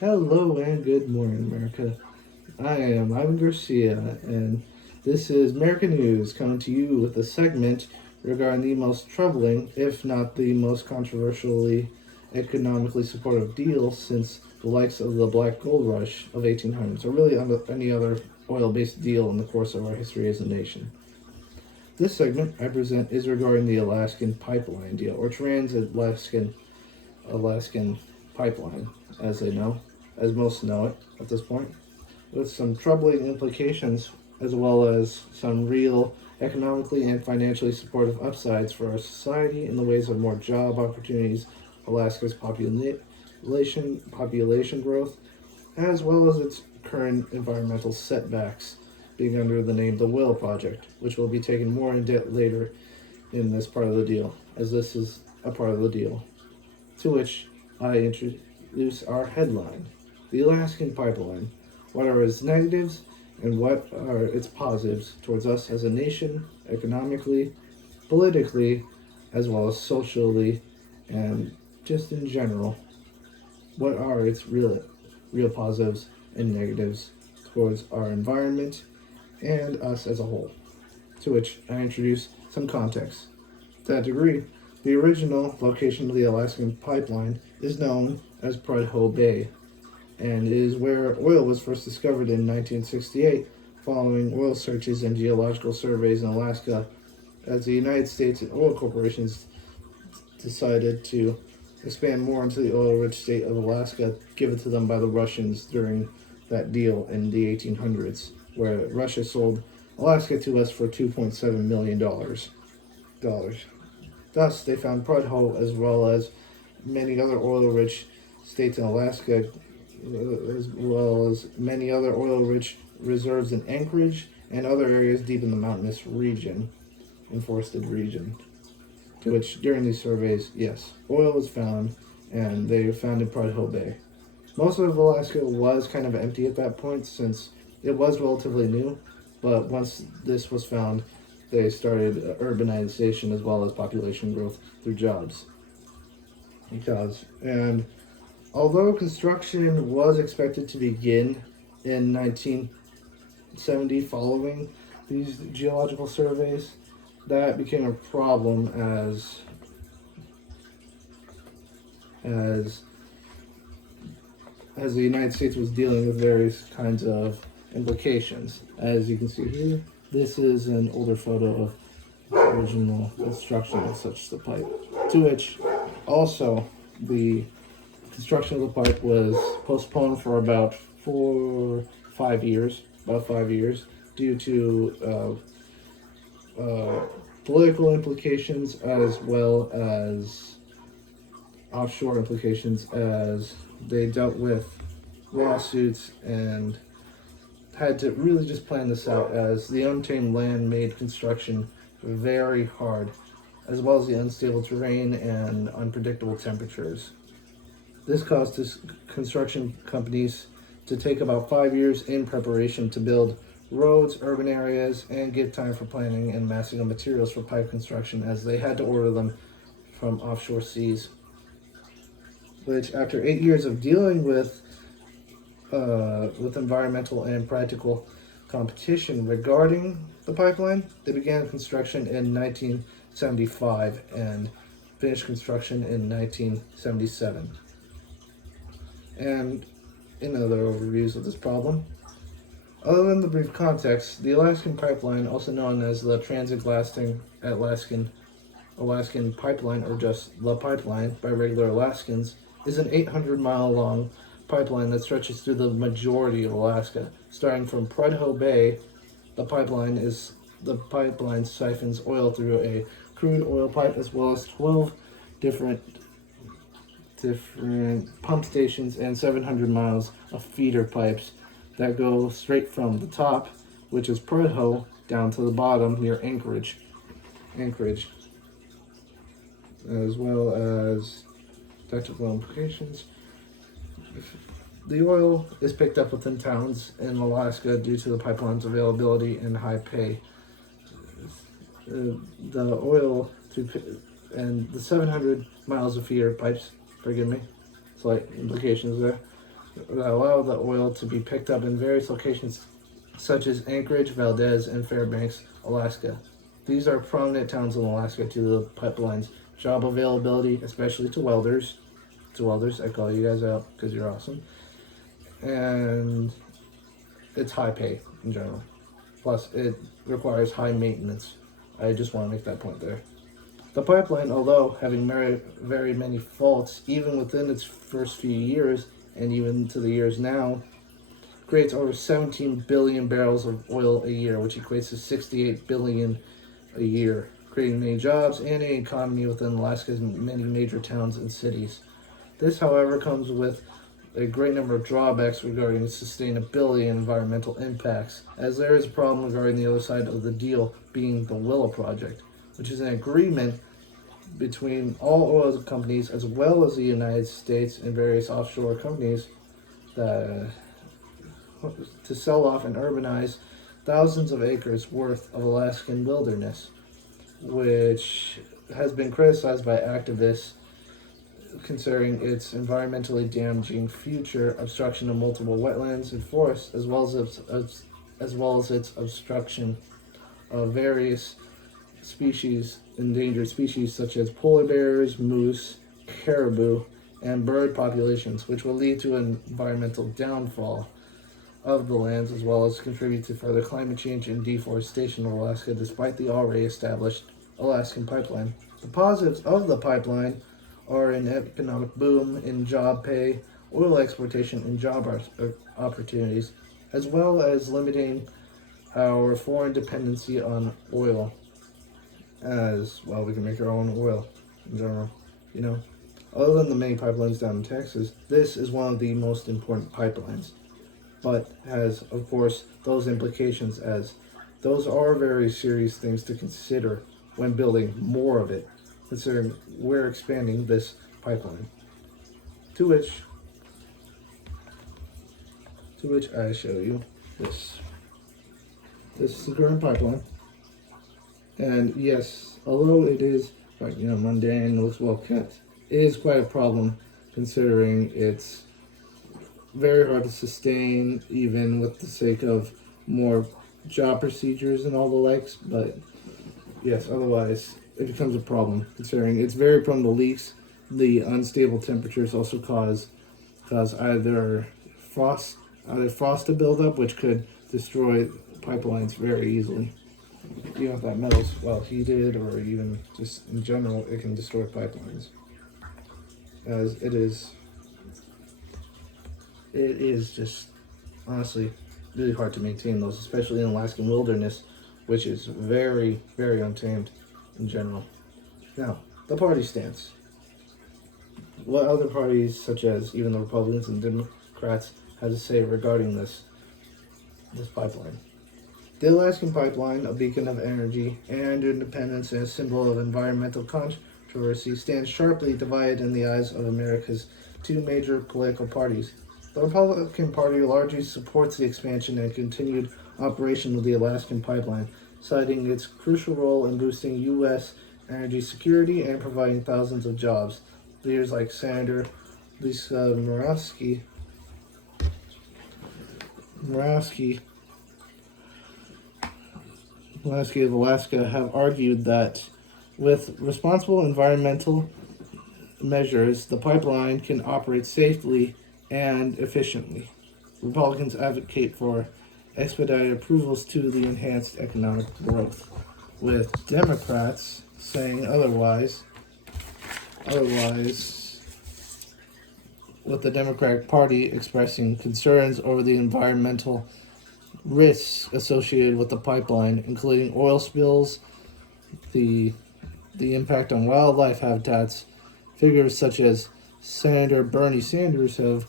Hello and good morning, America. I am Ivan Garcia, and this is American News coming to you with a segment regarding the most troubling, if not the most controversially economically supportive deal since the likes of the Black Gold Rush of 1800s, or really any other oil-based deal in the course of our history as a nation. This segment I present is regarding the Alaskan Pipeline deal, or Trans-Alaskan Pipeline, as most know it at this point, with some troubling implications as well as some real economically and financially supportive upsides for our society in the ways of more job opportunities, Alaska's population growth, as well as its current environmental setbacks, being under the name the Will Project, which will be taken more in depth later in this part of the deal, as this is a part of the deal. To which I introduce our headline: The Alaskan Pipeline. What are its negatives and what are its positives towards us as a nation, economically, politically, as well as socially, and just in general? What are its real positives and negatives towards our environment and us as a whole? To which I introduce some context. To that degree, the original location of the Alaskan pipeline is known as Prudhoe Bay, and is where oil was first discovered in 1968 following oil searches and geological surveys in Alaska as the United States and oil corporations decided to expand more into the oil-rich state of Alaska given to them by the Russians during that deal in the 1800s, where Russia sold Alaska to us for $2.7 million. Thus, they found Prudhoe as well as many other oil-rich states in Alaska, as well as many other oil-rich reserves in Anchorage and other areas deep in the mountainous region and forested region. To which, during these surveys, yes, oil was found, and they found in Prudhoe Bay. Most of Alaska was kind of empty at that point since it was relatively new, but once this was found, they started urbanization as well as population growth through jobs. And although construction was expected to begin in 1970 following these geological surveys, that became a problem as as the United States was dealing with various kinds of implications. As you can see here, this is an older photo of original construction of such the pipe, to which also the construction of the pipe was postponed for about 5 years, due to political implications as well as offshore implications, as they dealt with lawsuits and had to really just plan this out, as the untamed land made construction very hard, as well as the unstable terrain and unpredictable temperatures. This caused construction companies to take about 5 years in preparation to build roads, urban areas, and give time for planning and massing of materials for pipe construction, as they had to order them from offshore seas. Which, after 8 years of dealing with environmental and practical competition regarding the pipeline, they began construction in 1975 and finished construction in 1977. And in other overviews of this problem, other than the brief context, the Alaskan Pipeline, also known as the Transatlantic Alaskan Pipeline, or just the Pipeline by regular Alaskans, is an 800-mile long pipeline that stretches through the majority of Alaska. Starting from Prudhoe Bay, the pipeline siphons oil through a crude oil pipe as well as 12 different pump stations and 700 miles of feeder pipes that go straight from the top, which is Prudhoe, down to the bottom near Anchorage, as well as technical implications. The oil is picked up within towns in Alaska due to the pipeline's availability and high pay. The oil and the 700 miles of feeder pipes, forgive me, slight implications there, that allow the oil to be picked up in various locations such as Anchorage, Valdez, and Fairbanks, Alaska. These are prominent towns in Alaska to the pipeline's job availability, especially to welders. To welders, I call you guys out because you're awesome. And it's high pay in general. Plus, it requires high maintenance. I just want to make that point there. The pipeline, although having very many faults, even within its first few years, and even to the years now, creates over 17 billion barrels of oil a year, which equates to 68 billion a year, creating many jobs and an economy within Alaska's many major towns and cities. This, however, comes with a great number of drawbacks regarding sustainability and environmental impacts, as there is a problem regarding the other side of the deal being the Willow Project, which is an agreement between all oil companies as well as the United States and various offshore companies that, to sell off and urbanize thousands of acres worth of Alaskan wilderness, which has been criticized by activists concerning its environmentally damaging future, obstruction of multiple wetlands and forests, as well as its obstruction of various species, endangered species such as polar bears, moose, caribou, and bird populations, which will lead to an environmental downfall of the lands, as well as contribute to further climate change and deforestation of Alaska, despite the already established Alaskan pipeline. The positives of the pipeline are an economic boom in job pay, oil exploitation, and job opportunities, as well as limiting our foreign dependency on oil. As well, we can make our own oil in general, you know. Other than the main pipelines down in Texas, this is one of the most important pipelines, but has, of course, those implications, as those are very serious things to consider when building more of it, considering we're expanding this pipeline. To which I show you this. This is the current pipeline. And yes, although it is quite, mundane, looks well kept, it is quite a problem considering it's very hard to sustain, even with the sake of more job procedures and all the likes. But yes, otherwise it becomes a problem considering it's very prone to leaks. The unstable temperatures also cause either frost to build up, which could destroy pipelines very easily. Even if that metal's well heated, or even just in general, it can destroy pipelines. As it is just honestly really hard to maintain those, especially in Alaskan wilderness, which is very, very untamed in general. Now, the party stance. What other parties, such as even the Republicans and Democrats, have to say regarding this pipeline? The Alaskan pipeline, a beacon of energy and independence and a symbol of environmental controversy, stands sharply divided in the eyes of America's two major political parties. The Republican Party largely supports the expansion and continued operation of the Alaskan pipeline, citing its crucial role in boosting U.S. energy security and providing thousands of jobs. Leaders like Senator Lisa Murkowski of Alaska have argued that with responsible environmental measures, the pipeline can operate safely and efficiently. Republicans advocate for expedited approvals to the enhanced economic growth, with Democrats saying otherwise, with the Democratic Party expressing concerns over the environmental risks associated with the pipeline, including oil spills, the impact on wildlife habitats. Figures such as Senator Bernie Sanders have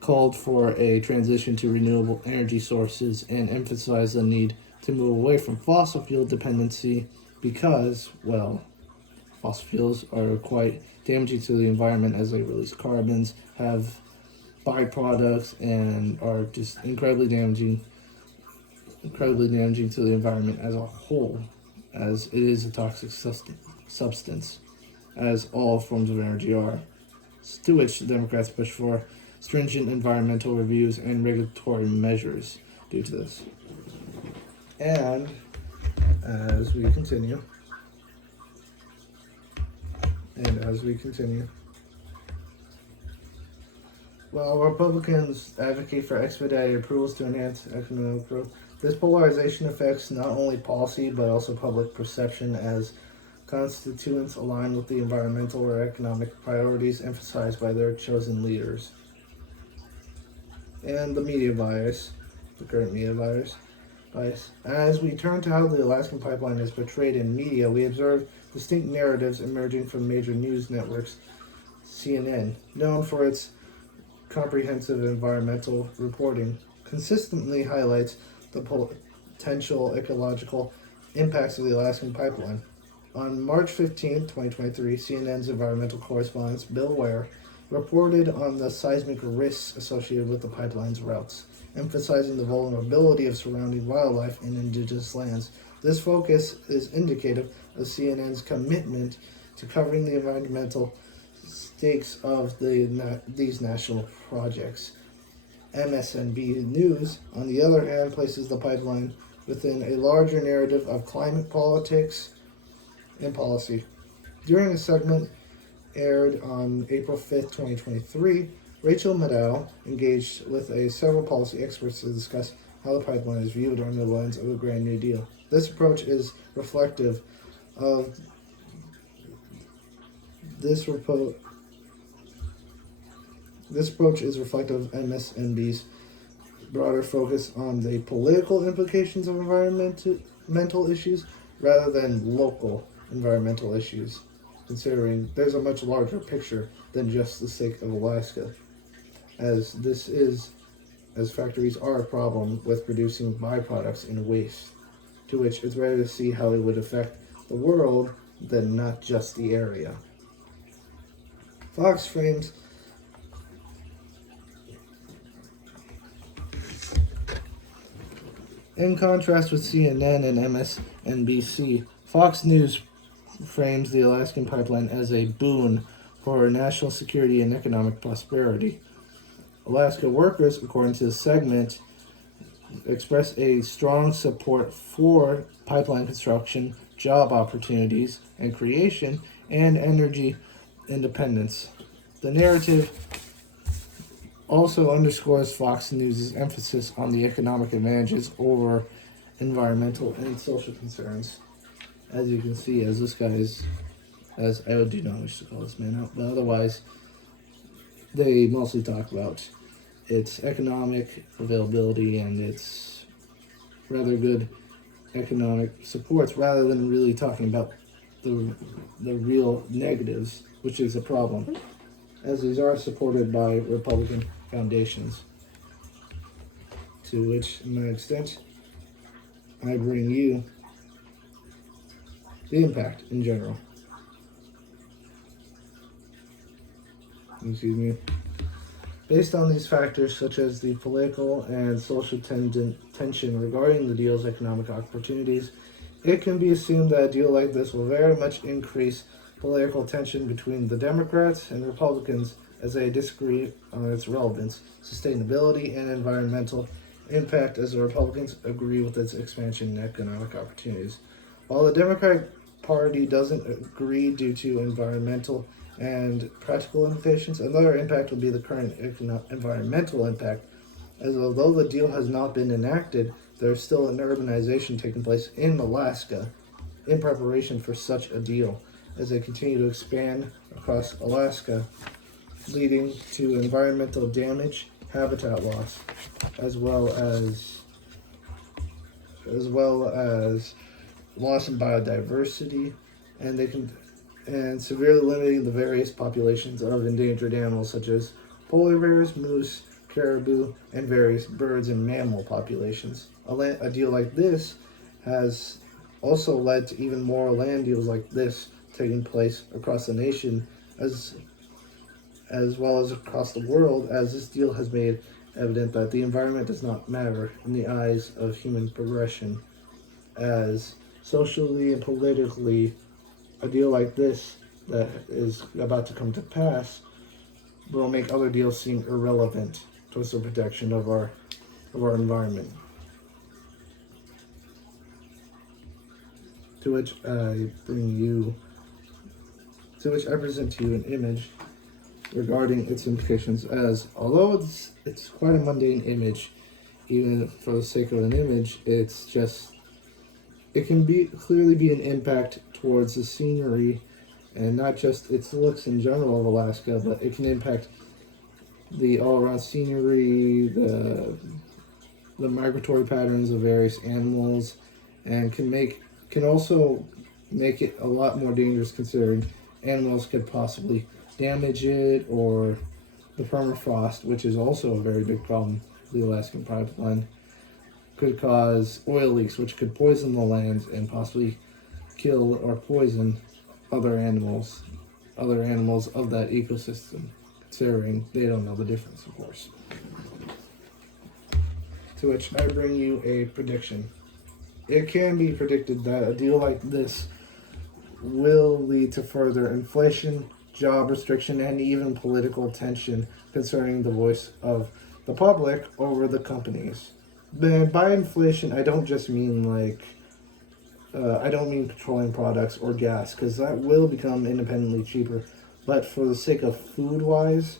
called for a transition to renewable energy sources and emphasized the need to move away from fossil fuel dependency because, well, fossil fuels are quite damaging to the environment as they release carbons, have byproducts, and are just incredibly damaging to the environment as a whole, as it is a toxic substance, as all forms of energy are. To which the Democrats push for stringent environmental reviews and regulatory measures due to this. And as we continue, while Republicans advocate for expedited approvals to enhance economic growth, this polarization affects not only policy but also public perception as constituents align with the environmental or economic priorities emphasized by their chosen leaders. And the media bias, the current media bias. As we turn to how the Alaskan pipeline is portrayed in media, we observe distinct narratives emerging from major news networks. CNN, known for its comprehensive environmental reporting, consistently highlights the potential ecological impacts of the Alaskan pipeline. On March 15, 2023, CNN's environmental correspondent Bill Ware reported on the seismic risks associated with the pipeline's routes, emphasizing the vulnerability of surrounding wildlife in indigenous lands. This focus is indicative of CNN's commitment to covering the environmental stakes of these national projects. MSNB News, on the other hand, places the pipeline within a larger narrative of climate politics and policy. During a segment aired on April 5th, 2023, Rachel Maddow engaged with several policy experts to discuss how the pipeline is viewed under the lens of a Grand New Deal. This approach is reflective of MSNB's broader focus on the political implications of environmental issues rather than local environmental issues, considering there's a much larger picture than just the sake of Alaska, as factories are a problem with producing byproducts and waste, to which it's better to see how it would affect the world than not just the area. Fox frames in contrast with CNN and MSNBC, Fox News frames the Alaskan pipeline as a boon for national security and economic prosperity. Alaska workers, according to the segment, express a strong support for pipeline construction, job opportunities and creation, and energy independence. The narrative also underscores Fox News' emphasis on the economic advantages over environmental and social concerns. As you can see, as I do not wish to call this man out, but otherwise, they mostly talk about its economic availability and its rather good economic supports, rather than really talking about the real negatives, which is a problem, as these are supported by Republican foundations. To which, in my extent, I bring you the impact in general. Excuse me. Based on these factors, such as the political and social tension regarding the deal's economic opportunities, it can be assumed that a deal like this will very much increase political tension between the Democrats and Republicans as they disagree on its relevance, sustainability, and environmental impact, as the Republicans agree with its expansion and economic opportunities. While the Democratic Party doesn't agree due to environmental and practical implications, another impact would be the current environmental impact, as although the deal has not been enacted, there is still an urbanization taking place in Alaska in preparation for such a deal, as they continue to expand across Alaska, leading to environmental damage, habitat loss, as well as loss in biodiversity, and severely limiting the various populations of endangered animals such as polar bears, moose, caribou, and various birds and mammal populations. A deal like this has also led to even more land deals like this taking place across the nation, as well as across the world, as this deal has made evident that the environment does not matter in the eyes of human progression, as socially and politically a deal like this that is about to come to pass will make other deals seem irrelevant towards the protection of our environment. To which I present to you an image regarding its implications. As although it's quite a mundane image, even for the sake of an image, it can clearly be an impact towards the scenery, and not just its looks in general of Alaska, but it can impact the all-around scenery, the migratory patterns of various animals, and can also make it a lot more dangerous, considering animals could possibly damage it, or the permafrost, which is also a very big problem. The Alaskan pipeline could cause oil leaks, which could poison the lands and possibly kill or poison other animals of that ecosystem, considering they don't know the difference, of course. To which I bring you a prediction. It can be predicted that a deal like this will lead to further inflation, job restriction, and even political tension concerning the voice of the public over the companies. Then by inflation, I don't just mean I don't mean petroleum products or gas, because that will become independently cheaper. But for the sake of food-wise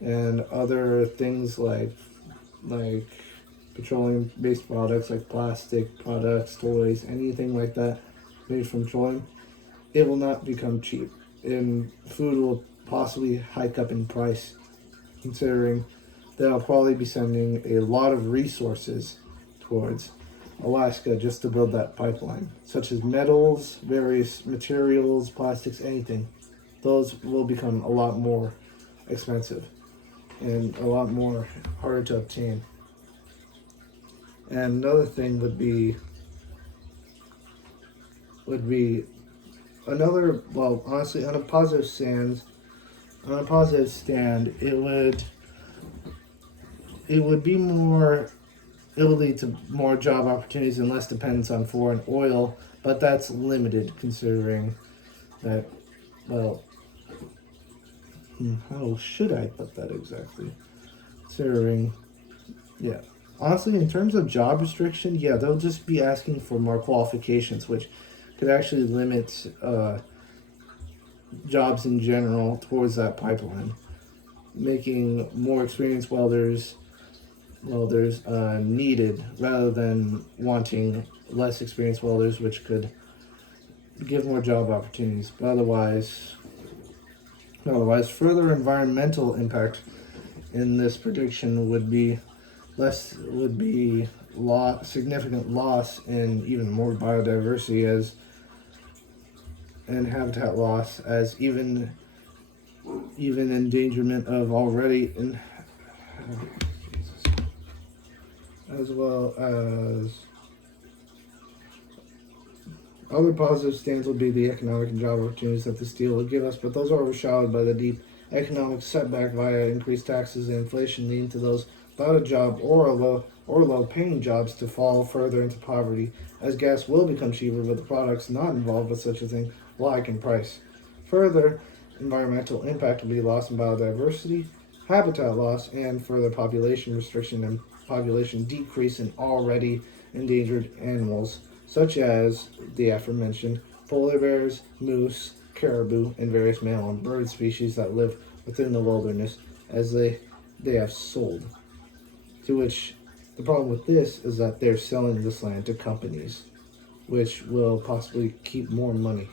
and other things like petroleum-based products like plastic products, toys, anything like that made from petroleum, it will not become cheap. And food will possibly hike up in price, considering they'll probably be sending a lot of resources towards Alaska just to build that pipeline, such as metals, various materials, plastics, anything. Those will become a lot more expensive and a lot more harder to obtain. And another thing would be another, well, honestly, on a positive stand, it would lead to more job opportunities and less dependence on foreign oil, but that's limited, considering that, well, how should I put that exactly? Considering, yeah. Honestly, in terms of job restriction, yeah, they'll just be asking for more qualifications, which could actually limit jobs in general towards that pipeline, making more experienced welders needed rather than wanting less experienced welders, which could give more job opportunities. But otherwise, further environmental impact in this prediction would be significant loss and even more biodiversity and habitat loss, as even endangerment of already as well as other positive stands will be the economic and job opportunities that this deal will give us, but those are overshadowed by the deep economic setback via increased taxes and inflation, leading to those without a job or low-paying jobs to fall further into poverty, as gas will become cheaper, but the products not involved with such a thing will hike in price. Further environmental impact will be loss in biodiversity, habitat loss, and further population restriction and population decrease in already endangered animals, such as the aforementioned polar bears, moose, caribou, and various mammal and bird species that live within the wilderness, as they have sold. To which the problem with this is that they're selling this land to companies, which will possibly keep more money.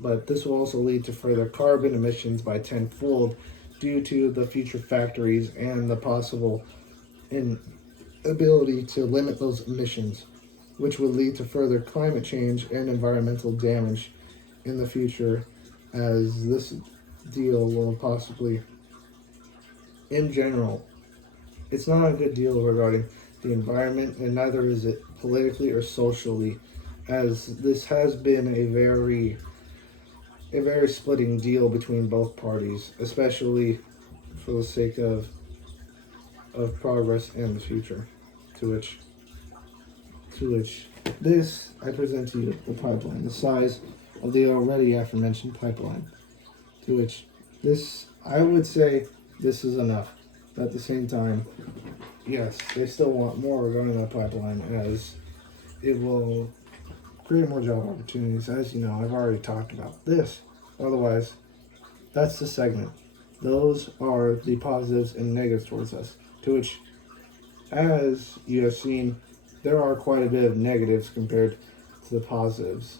But this will also lead to further carbon emissions by tenfold due to the future factories and the possible inability to limit those emissions, which would lead to further climate change and environmental damage in the future, as this deal will possibly, in general, it's not a good deal regarding the environment, and neither is it politically or socially, as this has been a very splitting deal between both parties, especially for the sake of progress and the future. To which this I present to you the pipeline, the size of the already aforementioned pipeline. To which this I would say this is enough. At the same time, yes, they still want more regarding that pipeline, as it will create more job opportunities. As you know, I've already talked about this. Otherwise, that's the segment. Those are the positives and negatives towards us. To which, as you have seen, there are quite a bit of negatives compared to the positives,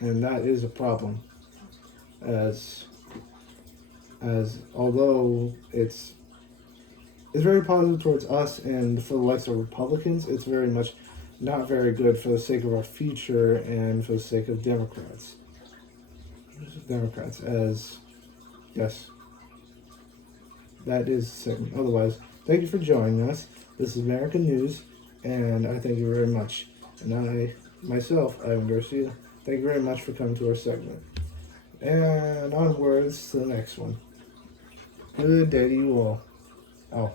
and that is a problem. As although it's very positive towards us and for the likes of Republicans, it's very much not very good for the sake of our future and for the sake of Democrats. As yes, that is the segment. Otherwise, thank you for joining us. This is American News, and I thank you very much. And I, myself, Ivan Garcia, thank you very much for coming to our segment. And onwards to the next one. Good day to you all. Oh.